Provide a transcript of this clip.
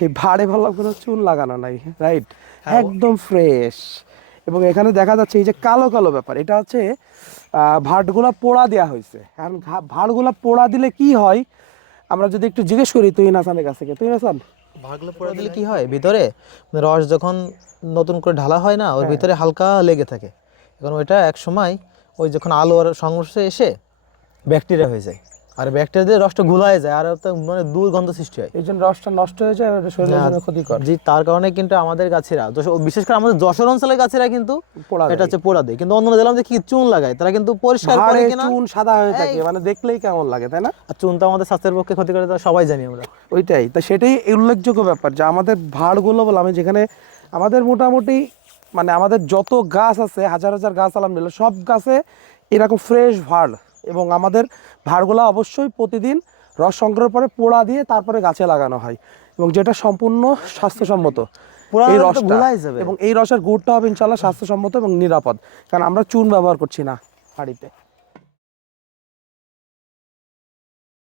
এই ভাড়ে ভালো কোনো চুন লাগানো নাই রাইট একদম ফ্রেশ এবং এখানে দেখা যাচ্ছে এই যে কালো কালো ব্যাপার এটা হচ্ছে ভাটগুলা পোড়া দেওয়া হয়েছে। কারণ ঘা- পোড়া দিলে কি হয়? আমরা যদি একটু জিজ্ঞেস করি তুই নাসানের কাছ থেকে। তুই নাসান ভাগলে পড়ে দিলে কি হয়? ভিতরে রস যখন নতুন করে ঢালা হয় না হ্যাঁ। ওর ভিতরে হালকা লেগে থাকে। এখন ওইটা এক সময় ওই যখন আলো আর সংঘর্ষে এসে ব্যাকটেরিয়া হয়ে যায়। আর ব্যাকটেরিয়া দিয়ে রসটা গুলায় যায় আর তো মানে দুর্গন্ধ সৃষ্টি হয়। এই জন্য রসটা নষ্ট হয়ে যায় শরীরের জন্য ক্ষতিকর। জি তার কারণে কিন্তু আমাদের গাছেরা বিশেষ করে আমাদের যশোর অঞ্চলের গাছেরা কিন্তু পোড়া এটা হচ্ছে পোড়া দেয়। কিন্তু অন্যান্য দিলাম যে কি চুন লাগায় তারা কিন্তু পরিষ্কার করে কিনা। চুন সাদা হয়ে থাকে মানে দেখলেই কেমন লাগে তাই না? আর চুন তো আমাদের স্বাস্থ্যের পক্ষে ক্ষতি করে তা সবাই জানি আমরা। ওইটাই তা সেটাই উল্লেখযোগ্য ব্যাপার যে আমাদের ভাড়গুলো বলে আমি যেখানে আমাদের মোটামুটি মানে আমাদের যত গাছ আছে হাজার হাজার গাছ আলহামদুলিল্লাহ সব গাছে এরকম ফ্রেশ ভাড়। এবং আমাদের ভাড়গুলা অবশ্যই প্রতিদিন রস সংগ্রহের করে পোড়া দিয়ে তারপরে গাছে লাগানো হয় এবং যেটা সম্পূর্ণ স্বাস্থ্যসম্মত। এই রসটা এবং এই রসের গুড়টা হবে ইনশাল্লাহ স্বাস্থ্যসম্মত এবং নিরাপদ। কারণ আমরা চুন ব্যবহার করছি না হাঁড়িতে।